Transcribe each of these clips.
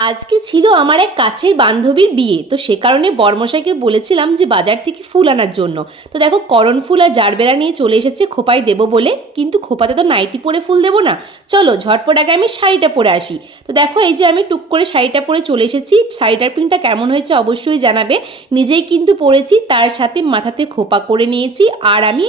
আজকে ছিল আমার এক কাছের বান্ধবীর বিয়ে, তো সে কারণে বরমশাইকে বলেছিলাম যে বাজার থেকে ফুল আনার জন্য। তো দেখো করণ ফুল আর জারবেরা নিয়ে চলে এসেছে খোপায় দেবো বলে, কিন্তু খোপাতে তো নাইটি পরে ফুল দেবো না। চলো ঝটপট আগে আমি শাড়িটা পরে আসি। তো দেখো এই যে আমি টুক করে শাড়িটা পরে চলে এসেছি। শাড়িটার প্রিন্টটা কেমন হয়েছে অবশ্যই জানাবে। নিজেই কিন্তু পরেছি, তার সাথে মাথাতে খোপা করে নিয়েছি, আর আমি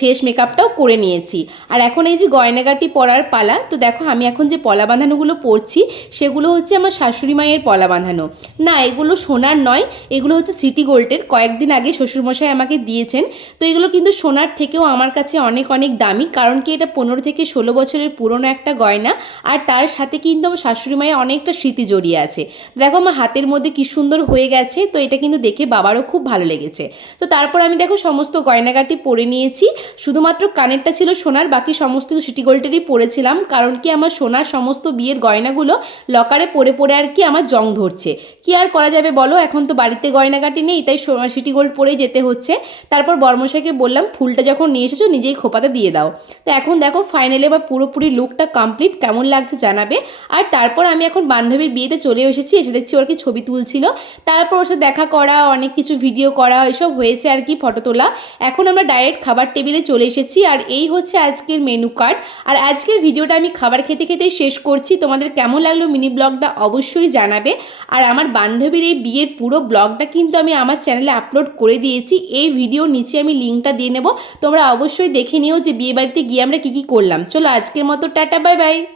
ফেস মেকআপটাও করে নিয়েছি। আর এখন এই যে গয়নাগাটি পরার পালা। তো দেখো আমি এখন যে পলা বাঁধানোগুলো পরছি সেগুলো হচ্ছে আমার শাশুড়ি মায়ের পলা বাঁধানো। না, এগুলো সোনার নয়, এগুলো হচ্ছে সিটি গোল্ডের। কয়েকদিন আগে শ্বশুরমশাই আমাকে দিয়েছেন। তো এগুলো কিন্তু সোনার থেকেও আমার কাছে অনেক অনেক দামি, কারণ কি এটা 15 থেকে 16 বছরের পুরনো একটা গয়না। আর তার সাথে কিন্তু আমার শাশুড়ি মায়ের অনেকটা স্মৃতি জড়িয়ে আছে। দেখো আমার হাতের মধ্যে কি সুন্দর হয়ে গেছে, তো এটা কিন্তু দেখে বাবারও খুব ভালো লেগেছে। তো তারপর আমি দেখো সমস্ত গয়নাগাটি পরে নিয়েছি। শুধুমাত্র কানেরটা ছিল সোনার, বাকি সমস্ত সিটি গোল্ডেরই পরেছিলাম, কারণ কি আমার সোনার সমস্ত বিয়ের গয়নাগুলো লকারে পরে পরে আর কি আমার জং ধরছে। কি আর করা যাবে বলো, এখন তো বাড়িতে গয়নাগাটি নেই, তাই সিটি গোল্ড পরেই যেতে হচ্ছে। তারপর বর্মশাইকে বললাম ফুলটা যখন নিয়ে এসেছো নিজেই খোপাতে দিয়ে দাও। তো এখন দেখো ফাইনালি আমার পুরোপুরি লুকটা কমপ্লিট, কেমন লাগছে জানাবে। আর তারপর আমি এখন বান্ধবীর বিয়েতে চলে এসেছি, এসে দেখছি ওর কি ছবি তুলছিল। তারপর ওর সাথে দেখা করা, অনেক কিছু ভিডিও করা, এসব হয়েছে আর কি, ফটো তোলা। এখন আমরা ডাইরেক্ট খাবার টেবিলে চলে এসেছি, আর এই হচ্ছে আজকের মেনু কার্ড। আর আজকের ভিডিওটা আমি খাবার খেতে খেতেই শেষ করছি। তোমাদের কেমন লাগলো মিনি ব্লগটা অবশ্যই জানাবে। আর আমার বান্ধবীর এই বিয়ের পুরো ব্লগটা কিন্তু আমি আমার চ্যানেলে আপলোড করে দিয়েছি। এই ভিডিওর নিচে আমি লিঙ্কটা দিয়ে নেব, তোমরা অবশ্যই দেখে নিও যে বিয়ে বাড়িতে গিয়ে আমরা কী কী করলাম। চলো আজকের মতো টাটা, বাই বাই।